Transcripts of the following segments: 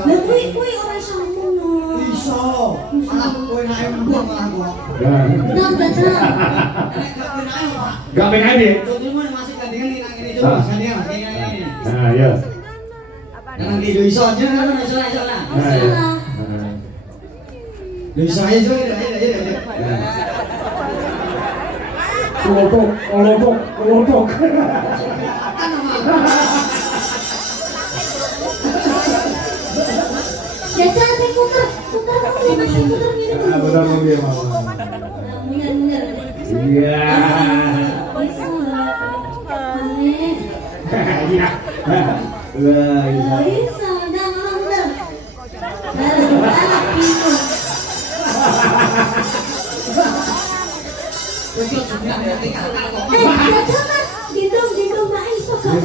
Lah kuwi ora iso ngono. Iso. Malah kowe nek mbuh malah kok. Nang baca. Nek gak penae Pak. Gak penae piye? Contohnya masih gandengan nang ngene coba gandengan Mas ini. Nah, ya. Nang iki iso aja kan iso lah. Masalah. Iso aja ya. Kelompok. Jajan sing puter masih puter ngene. Benar mobil mama. Munyer. Iya. Bisa. Aneh. Iya. Lah, iya. Bisa, dah malah bener. Anak pintu. Jajan mas, gendong mak iso gak?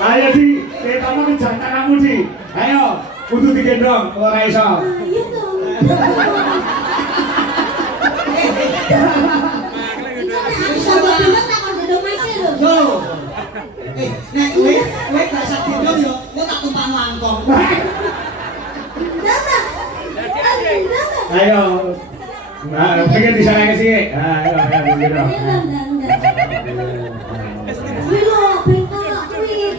Ayo di, kamu di jangan kamu di, ayo, untuk digendong, orang iso. Iya dong. Sama banget tak kon gendong masih lho. Yo. Nek kowe gak sak gendong yo, kowe tak tumpang langkong. Datang. Ayo. Nah, pengen di sana ke sini. Ayo, gendong. Wih lo, bengkak wih.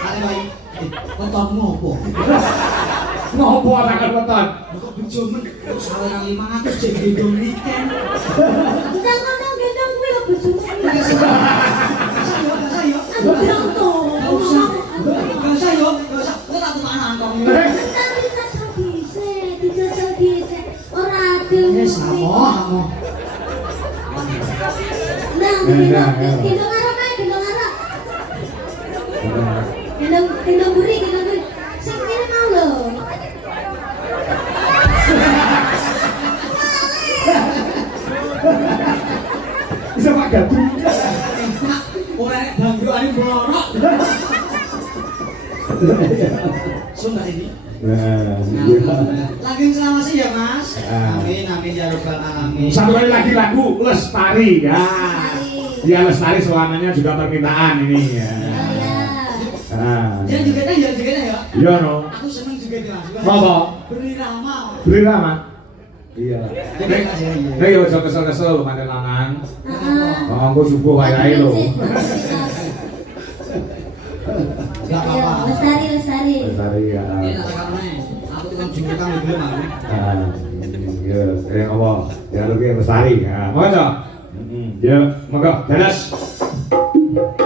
Ale wae. Kontonmu opo? Ngopo takon weton? Kok bejomen saweran 500 jek gendong weekend. Kita ngomong gendong wih lo bojomu. Gak usah yo. Aku bilang tuh. Gak usah. Kowe tak tumpang langkong. Dijajal bisa. Ora adil. Wis amo. Nah, gendong arah main, gendong arah. Gendong buri. Sing kene mau lho. Bisa Pak Gadu. Pak, ora nek bangrokane blorok. Sumpah ini. Nah, Lagi selamat ya Mas. Amin ya robbal alamin. satu kali lagi lagu Lestari ya. Ya Lestari selamanya juga permintaan ini ya. Nah. Jangan juga ya. Iya no. Aku seneng juga Mas. Apa? Beri rama. Iya. Nek yo aja kesel-kesel manten lanang. Aku subuh wayahe lho. Enggak apa-apa. Lestari. Lestari ya. Ini tak karena aku tukang jumputan mobil aku. Ya, apa? Ya lebih Lestari. Ya, mau aja. Ya, monggo, dadas. Setiap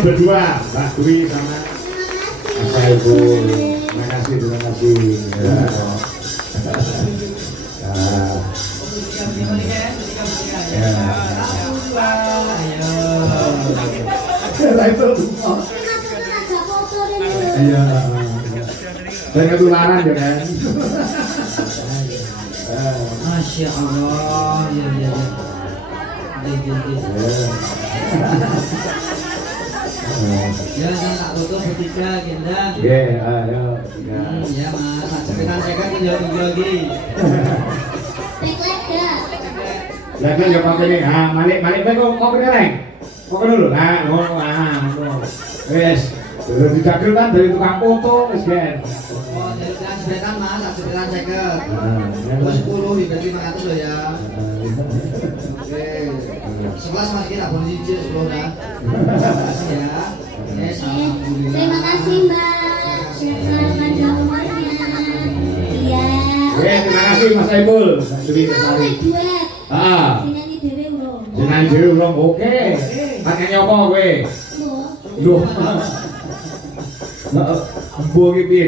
berdua, Mbak Dwi sama Mas Saiful. Terima kasih, terima kasih. Ya. Ya. Ya, itu. Iya. Dan ketularan ya kan. Masya Allah, ya. Ya, saya tak foto bertiga, Genda. Oke, ayo. Ya mas, sekitar saya kan tinggal lagi. Lagi ya pakai ini, balik kok kenereng. Kok dulu, wes. Terus dicakil kan dari tukang foto, wes kan. Oh, dari tukang sebetan mas, sekitar saya ke. Terus 10 diberi 500 loh ya. Oke. 11 mas kita boleh cicil 10 dah. Terima kasih ya. Terima kasih Mbak. Selamat panjang umurnya. Iya. Oke, terima kasih Mas Saiful. Kita oleh duet. Sinani Dewi Urung. Jenang Dewi Urung, oke. Pakai nyopo kowe? Loh. Loh. Mbok iki piye?